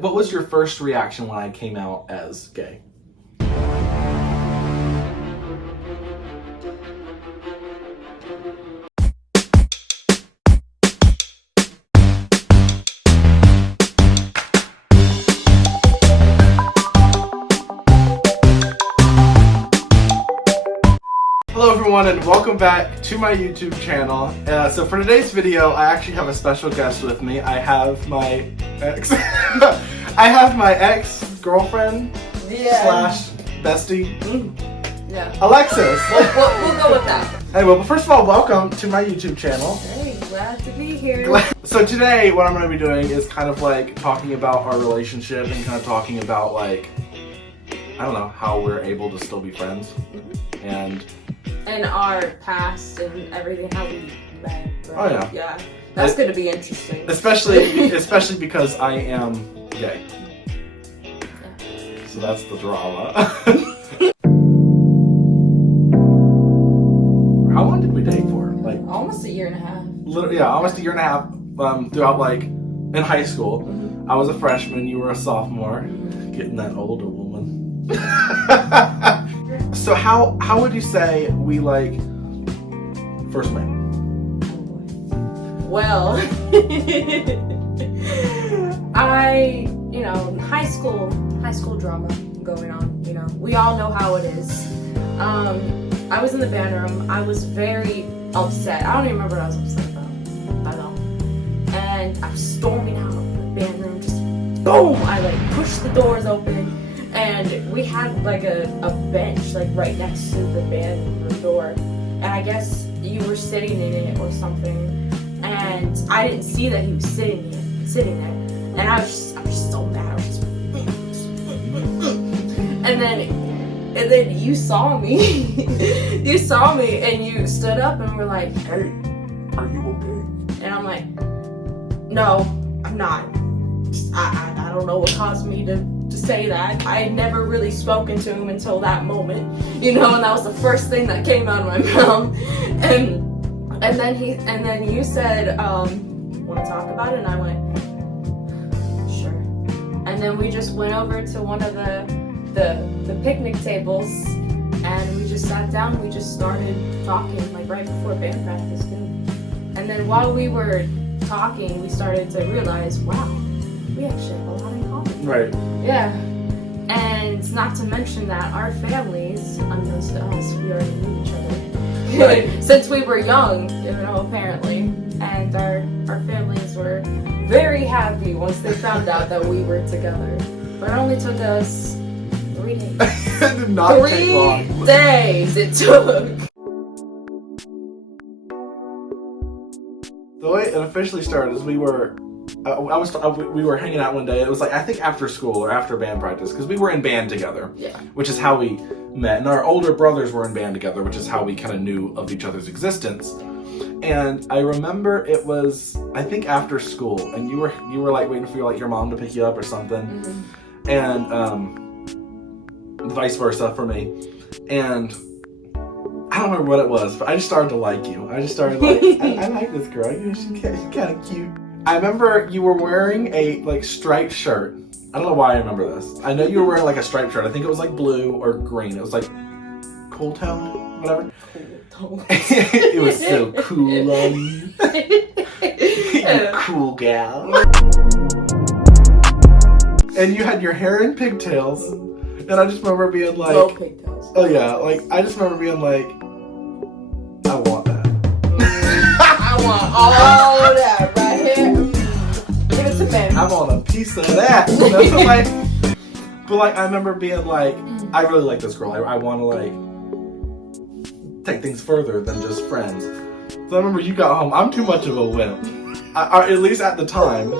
What was your first reaction when I came out as gay? Hello everyone and welcome back to my YouTube channel. So for today's video, I actually have a special guest with me. I have my ex-girlfriend slash bestie, Alexis. We'll go with that. Hey, well, first of all, welcome to my YouTube channel. Hey, glad to be here. So today, what I'm going to be doing is kind of like talking about our relationship and kind of talking about like, I don't know, how we're able to still be friends. And our past and everything, how we met. Right? Oh yeah. Yeah. That's going to be interesting. Especially because I am gay. Yeah. So that's the drama. How long did we date for? Like almost a year and a half. Literally, yeah, almost a year and a half. Throughout like in high school, I was a freshman. You were a sophomore. Getting that older woman. So how would you say we like first met? Well, high school drama going on, we all know how it is. I was in the band room. I was very upset. I don't even remember what I was upset about. I don't. And I was storming out of the band room, just boom! I like pushed the doors open. And we had like a bench like right next to the band room door, and I guess you were sitting in it or something, and I didn't see that he was sitting there, and I was just so mad. I was just and then you saw me, and you stood up and were like, "Hey, are you okay?" And I'm like, "No, I'm not. I don't know what caused me to say that." I had never really spoken to him until that moment, and that was the first thing that came out of my mouth. And then you said, "Want to talk about it?" And I went, "Sure." And then we just went over to one of the picnic tables, and we just sat down. And we just started talking like right before band practice too. And then while we were talking, we started to realize, wow, we actually have a lot in common. Right. Yeah. And not to mention that our families, unbeknownst to us, we already knew each other. Right. Since we were young, apparently. And our families were very happy once they found out that we were together. But it only took us 3 days. It did not take long. 3 days it took. The way it officially started is we were hanging out one day. It was like, I think after school or after band practice, because we were in band together. Yeah. Which is how we met. And our older brothers were in band together, which is how we kind of knew of each other's existence. And I remember it was, I think after school, and you were like waiting for your mom to pick you up or something. Mm-hmm. And vice versa for me. And I don't remember what it was, but I just started to like you. I just started like, I like this girl. She's kind of cute. I remember you were wearing a like striped shirt. I don't know why I remember this. I know you were wearing like a striped shirt. I think it was like blue or green. It was like cool tone, whatever. Cool tone. It was so cool on you. You cool gal. And you had your hair in pigtails. And I just remember being like, no pigtails. Oh yeah, like I just remember being like, I want that. I want all of that right here. Give it to me. I want a piece of that. But I remember being like, I really like this girl. I want to like take things further than just friends. So I remember you got home. I'm too much of a wimp, at least at the time,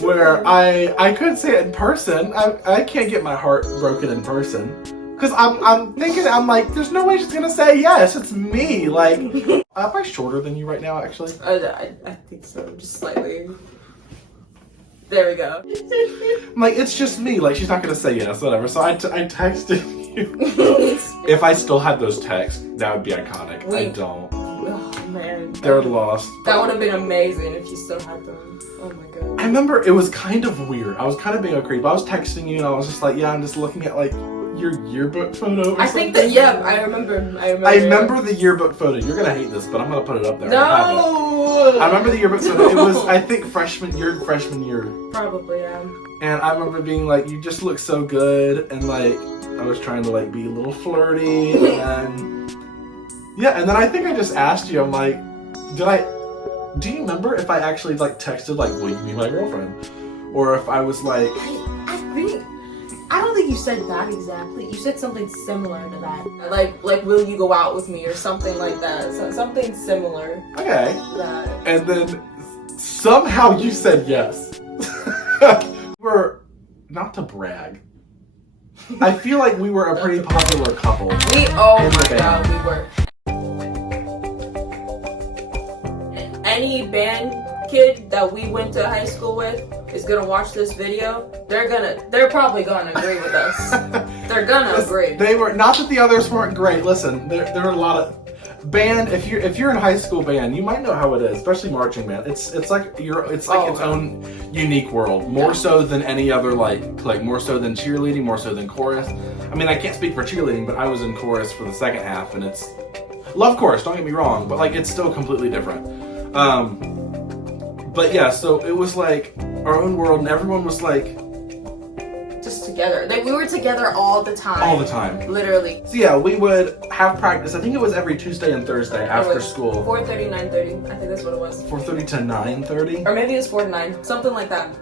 where I couldn't say it in person. I can't get my heart broken in person. Because I'm thinking, I'm like, there's no way she's going to say yes. It's me. Like, am I shorter than you right now, actually? I think so. Just slightly. There we go. I'm like, it's just me. Like, she's not going to say yes, whatever. So I texted you. If I still had those texts, that would be iconic. I don't. Oh man. They're lost. That would have been amazing if you still had them. Oh my god. I remember it was kind of weird. I was kind of being a creep. I was texting you and I was just like, yeah, I'm just looking at like your yearbook photo or I something. think that, yeah, I remember the yearbook photo. You're gonna hate this, but I'm gonna put it up there. No! I remember the yearbook photo. It was, I think, freshman year. Probably, yeah. And I remember being like, you just look so good, and like, I was trying to like be a little flirty, and yeah, and then I think I just asked you, I'm like, do you remember if I actually like texted like, will you be my girlfriend? Or if I was like... I don't think you said that exactly. You said something similar to that. Like will you go out with me or something like that. So, something similar. Okay. To that. And then somehow you said yes. We're, not to brag, I feel like we were a pretty popular couple. Oh my god, we were. Any band kid that we went to high school with is gonna watch this video. They're probably gonna agree with us. They're gonna agree. They were, not that the others weren't great. Listen, there are a lot of band. If you're in high school band, you might know how it is, especially marching band. It's like its own unique world, more so than any other like more so than cheerleading, more so than chorus. I mean, I can't speak for cheerleading, but I was in chorus for the second half, and it's love chorus. Don't get me wrong, but like it's still completely different. But yeah, so it was like our own world, and everyone was like just together. We were together all the time. All the time. Literally. So yeah, we would have practice. I think it was every Tuesday and Thursday after school. 4:30, 9:30. I think that's what it was. 4:30 to 9:30? Or maybe it was 4 to 9. Something like that.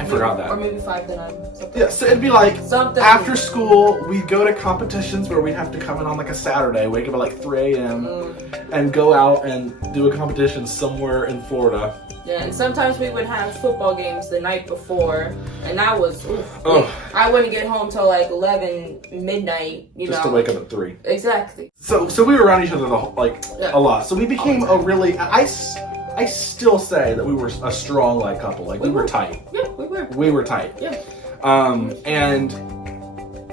I forgot that. Or maybe 5 to 9. Something. Yeah, so it'd be like something. After school, we'd go to competitions where we'd have to come in on like a Saturday, wake up at like 3 a.m. And go out and do a competition somewhere in Florida. Yeah, and sometimes we would have football games the night before, and that was, I wouldn't get home till like 11 midnight, Just to wake up at 3. Exactly. So we were around each other a lot. So we became a really, I still say that we were a strong like couple. Like we were tight. Yeah, we were. We were tight. Yeah. And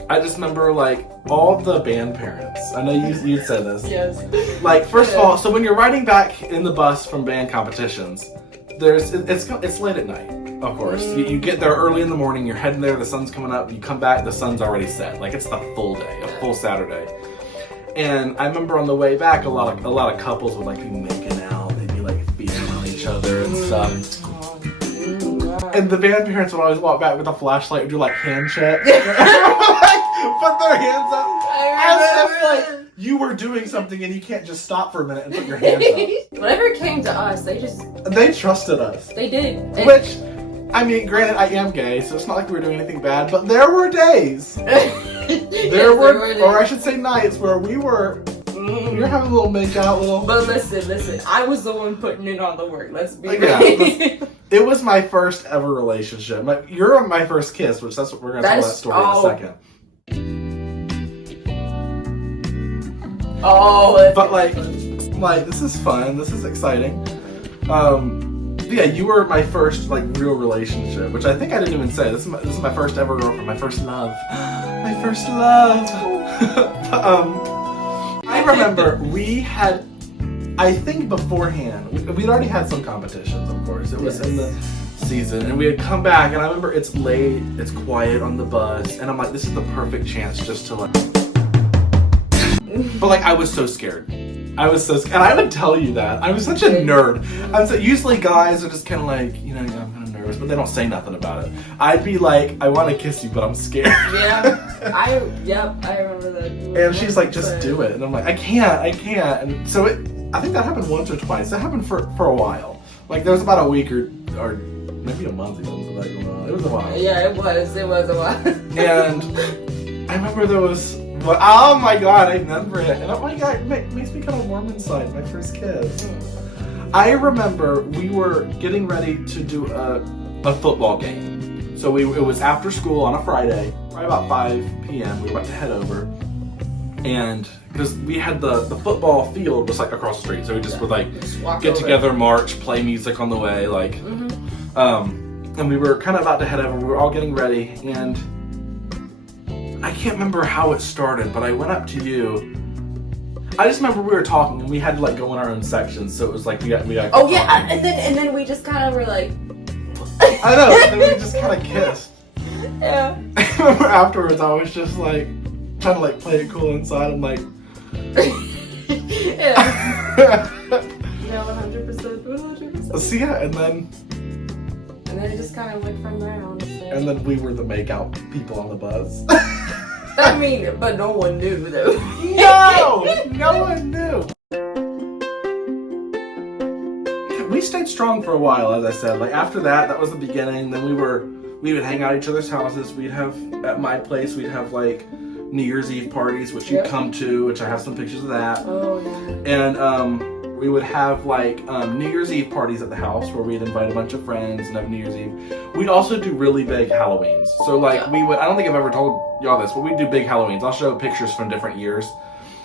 I just remember like all the band parents. I know you said this. Yes. Like first of all, so when you're riding back in the bus from band competitions, it's late at night. Of course, you get there early in the morning. You're heading there. The sun's coming up. You come back. The sun's already set. Like it's the full day, a full Saturday. And I remember on the way back, a lot of couples would like be making out. They'd be like feeding on each other and stuff. And the band parents would always walk back with a flashlight and do like hand checks. Like, put their hands up. As if like you were doing something and you can't just stop for a minute and put your hands up. Whenever it came to us, they trusted us. They did. Which, I mean, granted, I am gay, so it's not like we were doing anything bad, but there were days. There were, or I should say nights, where we were having a little make out, But listen, I was the one putting in all the work. Let's be real. It was my first ever relationship. You're my first kiss, which that's what we're gonna tell that story in a second. But like this is fun. This is exciting. Yeah, you were my first like real relationship, which I think I didn't even say. This is my first ever girlfriend, my first love, my first love. I remember we had, I think beforehand, we'd already had some competitions. Of course, it was in the season, and we had come back, and I remember it's late, it's quiet on the bus, and I'm like, this is the perfect chance just to like. But like, I was so scared. I was so scared. And I would tell you that. I was such a nerd. And so usually guys are just kind of like, you know, I'm kind of nervous, but they don't say nothing about it. I'd be like, I want to kiss you, but I'm scared. Yeah. I remember that. And she's like, just do it. And I'm like, I can't. And so I think that happened once or twice. That happened for a while. Like there was about a week or maybe a month even. Like, it was a while. Yeah, it was a while. And I remember there was, oh my god, I remember it. And oh my god, it makes me kind of warm inside, my first kiss. I remember we were getting ready to do a football game. So it was after school on a Friday, right about 5 p.m. We were about to head over. And because we had the football field was like across the street. So we just would like get together, march, play music on the way, like and we were kind of about to head over. We were all getting ready, and I can't remember how it started, but I went up to you I just remember we were talking and we had to like go in our own sections, so it was like we got. Oh yeah, and then we just kind of were like. I know, and then we just kind of kissed. Yeah. I remember afterwards, I was just like trying to like play it cool inside. I'm like. Yeah. Yeah, 100%. So yeah, and then it just kind of went from there, honestly. And then we were the makeout people on the bus. I mean, but no one knew though. No one knew. We stayed strong for a while, as I said. Like after that was the beginning. Then we would hang out at each other's houses. We'd have at my place. We'd have like New Year's Eve parties, which you'd come to, which I have some pictures of that. Oh yeah. And we would have like New Year's Eve parties at the house where we'd invite a bunch of friends and have New Year's Eve. We'd also do really big Halloweens. So like we would, I don't think I've ever told y'all this, but we'd do big Halloweens. I'll show pictures from different years.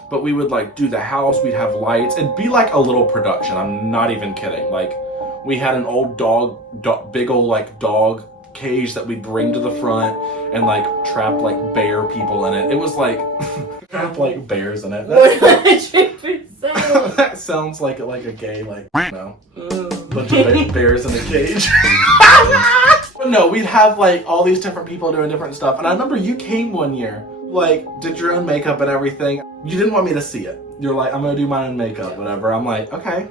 But we would like do the house, we'd have lights. It'd be like a little production. I'm not even kidding. Like we had an old big old like dog cage that we'd bring to the front and like trap like bear people in it. It was like trap like bears in it. 100%. That sounds like a gay like bunch of bears in a cage. But no, we'd have like all these different people doing different stuff. And I remember you came one year, like did your own makeup and everything. You didn't want me to see it. You're like, I'm gonna do my own makeup, whatever. I'm like, okay.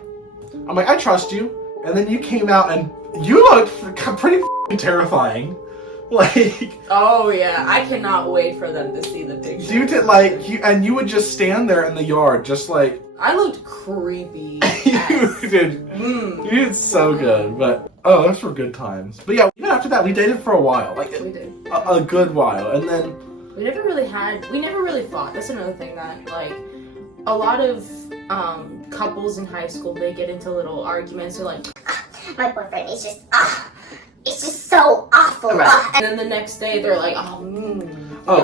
I'm like, I trust you. And then you came out and you looked pretty terrifying. Like. Oh yeah, I cannot wait for them to see the picture. You did like you would just stand there in the yard, just like. I looked creepy. You did so good, but those were good times. But yeah, even after that, we dated for a while, like we did a good while, and then we never really fought. That's another thing that like a lot of couples in high school, they get into little arguments. They're like, my boyfriend is just it's just so awful. Right. And then the next day they're like,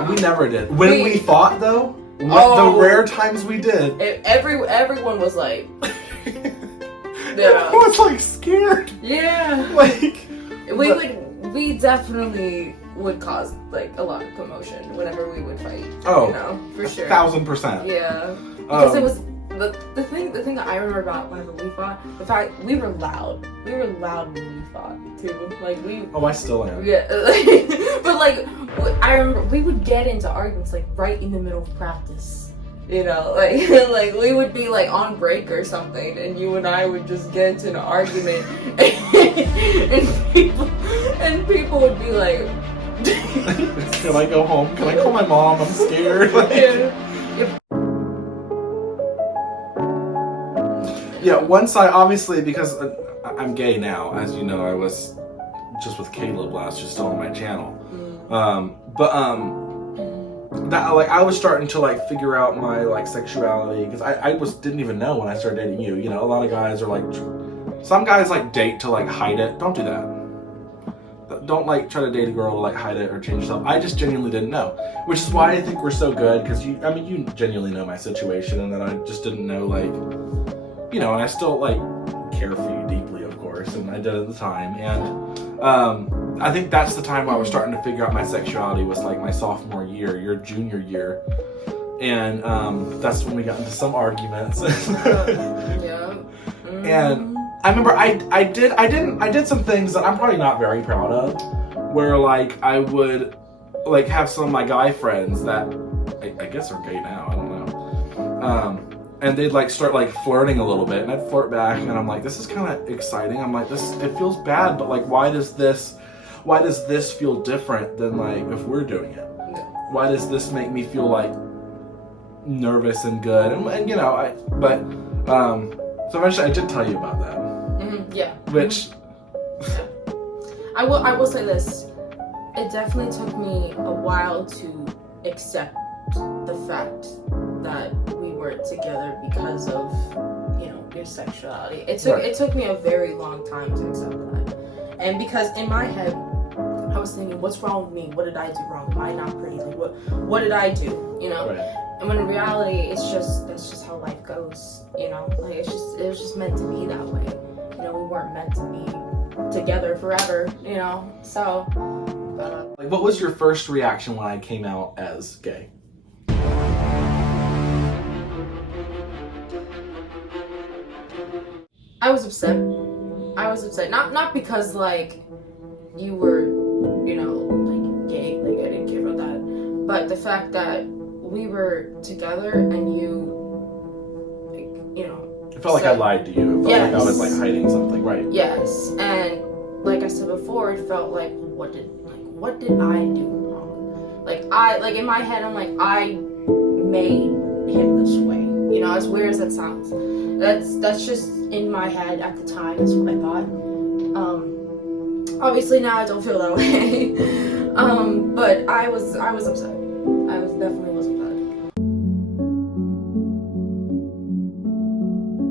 we never did. When we fought though. The rare times we did. Everyone was like... Everyone was like scared. Yeah. Like... We definitely would cause like a lot of commotion whenever we would fight. Oh. You know, for sure. 1000%. Yeah. Because it was... The thing that I remember about whenever we fought, the fact we were loud. We were loud when we fought too. Like we. Oh, I still am. Yeah, but like I remember we would get into arguments like right in the middle of practice. You know, like like we would be like on break or something, and you and I would just get into an argument, and people would be like, "Can I go home? Can I call my mom? I'm scared." Like, Yeah, once I obviously, because I'm gay now, as you know, I was just with Caleb last, just on my channel. That like I was starting to like figure out my like sexuality because I didn't even know when I started dating you. You know, a lot of guys are like, some guys like date to like hide it. Don't do that. Don't like try to date a girl to like hide it or change stuff. I just genuinely didn't know, which is why I think we're so good because you genuinely know my situation, and then I just didn't know like. You know, and I still like care for you deeply, of course, and I did at the time. And I think that's the time where I was starting to figure out my sexuality was like my sophomore year, your junior year, and that's when we got into some arguments. Yeah. And I remember I did some things that I'm probably not very proud of, where like I would like have some of my guy friends that I guess are gay now. I don't know. And they'd like start like flirting a little bit, and I'd flirt back, and I'm like, this is kind of exciting. I'm like, it feels bad, but like, why does this feel different than like if we're doing it? Why does this make me feel like nervous and good? And you know, so eventually I did tell you about that. Yeah. Which. I will say this. It definitely took me a while to accept the fact that we were together because of, you know, your sexuality. It took me a very long time to accept that. And because in my head, I was thinking, what's wrong with me? What did I do wrong? Am I not pretty? Like, what did I do? You know? Right. And when in reality, that's just how life goes. You know? Like, it was just meant to be that way. You know, we weren't meant to be together forever, you know? So, like, what was your first reaction when I came out as gay? I was upset. Not because like you were, you know, like gay, like I didn't care about that, but the fact that we were together and you, like, you know. It felt like I lied to you. It felt like I was like hiding something, right? Yes, and like I said before, it felt like what did I do wrong? Like in my head, I'm like, I made him this way. You know, as weird as that sounds. That's just in my head at the time. That's what I thought. Obviously now I don't feel that way. But I was upset. I definitely was upset.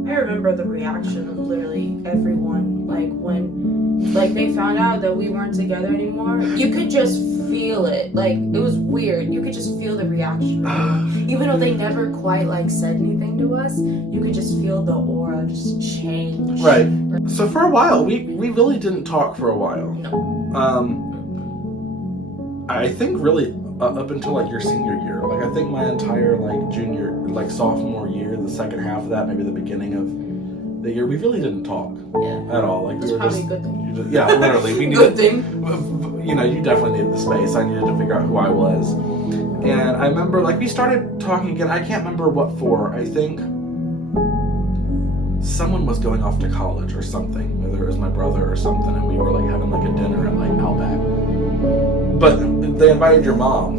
I remember the reaction of literally everyone, like when they found out that we weren't together anymore. You could just feel it. Like, it was weird. You could just feel the reaction. Even though they never quite like said anything to us, you could just feel the aura just change. Right. So for a while, we really didn't talk for a while. No. I think really up until like your senior year. Like I think my entire like junior, like sophomore year, the second half of that, maybe the beginning of the year, we really didn't talk at all. Like It's we were probably just, a good thing. yeah, literally. We needed, Good thing. You know, you definitely needed the space. I needed to figure out who I was. And I remember, like, we started talking again. I can't remember what for. I think someone was going off to college or something, whether it was my brother or something, and we were, like, having, like, a dinner at, like, Outback. But they invited your mom.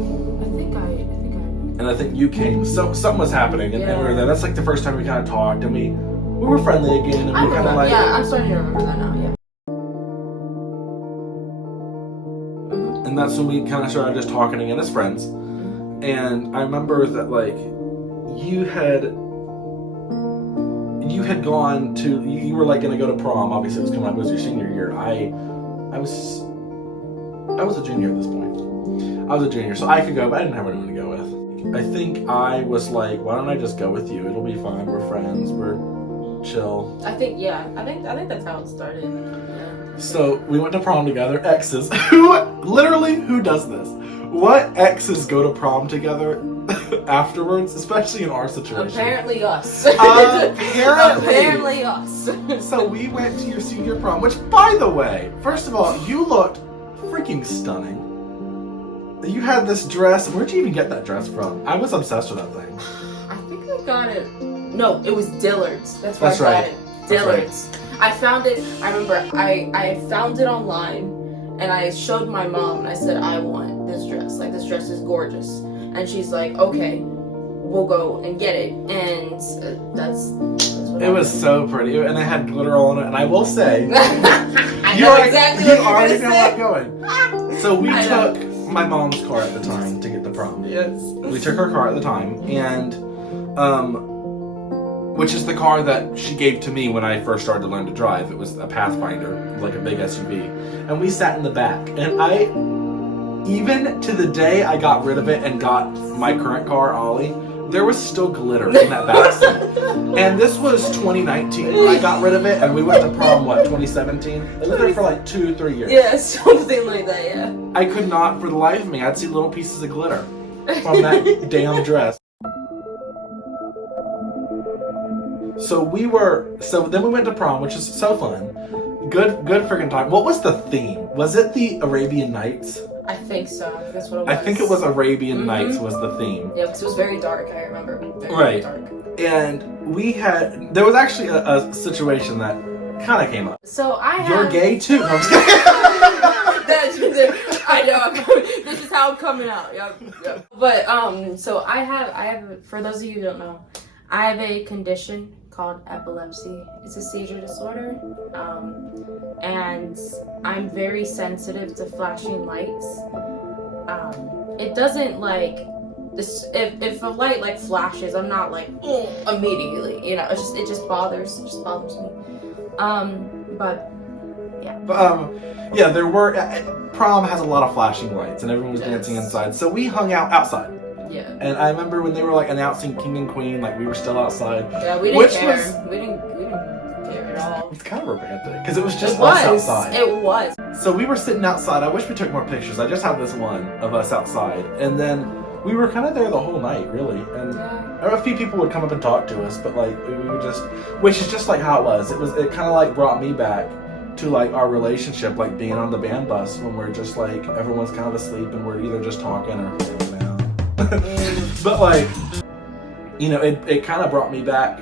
And I think you came. So something was happening, and we were there. That's, like, the first time we kind of talked, and we were friendly again, and we kind of, like... Yeah, I'm starting to remember that now, yeah. And that's when we kind of started just talking again as friends. And I remember that, like, you had gone to, you were like going to go to prom. Obviously it was coming up, it was your senior year. I was a junior at this point. I was a junior, so I could go, but I didn't have anyone to go with. I think I was like, why don't I just go with you? It'll be fine. We're friends. We're chill. I think that's how it started. Yeah. So we went to prom together. Exes. Who does this? What exes go to prom together afterwards, especially in our situation? Apparently us. Apparently us. So we went to your senior prom, which, by the way, first of all, you looked freaking stunning. You had this dress. Where'd you even get that dress from? I was obsessed with that thing. I think I got it. No, it was Dillard's. That's where I got it. Dillard's. I found it. I remember I found it online, and I showed my mom, and I said, I want this dress. Like, this dress is gorgeous. And she's like, okay, we'll go and get it. And that's what it was so pretty, and it had glitter all on it. And I will say, I know exactly what you're already gonna know say. where I'm going. So we took my mom's car at the time to get the prom. Yes. We took her car at the time, and which is the car that she gave to me when I first started to learn to drive. It was a Pathfinder, like a big SUV. And we sat in the back. And even to the day I got rid of it and got my current car, Ollie, there was still glitter in that back seat. And this was 2019 when I got rid of it, and we went to prom, 2017? It was there for like 2-3 years. Yeah, something like that, yeah. I could not, for the life of me, I'd see little pieces of glitter from that damn dress. So then we went to prom, which is so fun. Good friggin' time. What was the theme? Was it the Arabian Nights? I think so. That's what it was. I think it was Arabian Nights was the theme. Yeah, because it was very dark, I remember. Right. Dark. And there was actually a situation that kind of came up. So You're gay too. No, I'm just kidding. I know. This is how I'm coming out. Yep. But so I have. For those of you who don't know, I have a condition called epilepsy. It's a seizure disorder, and I'm very sensitive to flashing lights. It doesn't like this. If a light like flashes, I'm not like immediately. You know, it just bothers me. But yeah. Yeah, there were. Prom has a lot of flashing lights, and everyone was dancing inside. So we hung out outside. Yeah. And I remember when they were like announcing King and Queen, like we were still outside. Yeah, we didn't care. We didn't care at all. It's kind of romantic because it was just us outside. It was. So we were sitting outside. I wish we took more pictures. I just have this one of us outside, and then we were kind of there the whole night, really. And a few people would come up and talk to us, but like we would just, which is just like how it was. It kind of like brought me back to like our relationship, like being on the band bus when we're just like everyone's kind of asleep and we're either just talking or hanging out. But like, you know, it kind of brought me back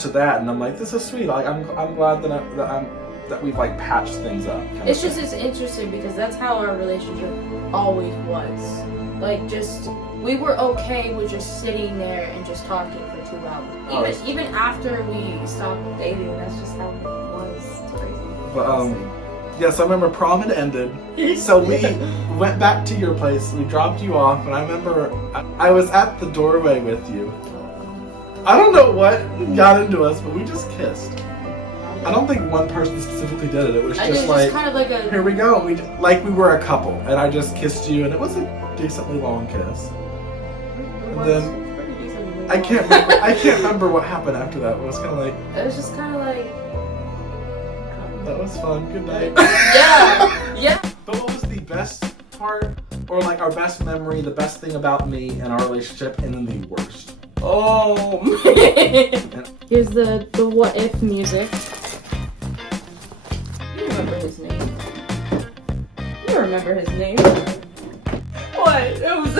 to that, and I'm like, this is sweet. Like I'm glad that we've like patched things up. It's just it's interesting because that's how our relationship always was. Like just we were okay with just sitting there and just talking for 2 hours. Even after we stopped dating, that's just how it was. It's crazy. But yes, I remember prom had ended, so we went back to your place. We dropped you off, and I remember I was at the doorway with you. I don't know what got into us, but we just kissed. I don't think one person specifically did it. It was just like kind of like a here we go. We were a couple, and I just kissed you, and it was a decently long kiss. And then I can't remember what happened after that. It was kind of like it was just kind of like that was fun. Good night. Yeah. But what was the best part, or like our best memory, the best thing about me and our relationship, and then the worst? Oh man. Here's the what if music. You remember his name. You remember his name. What? It was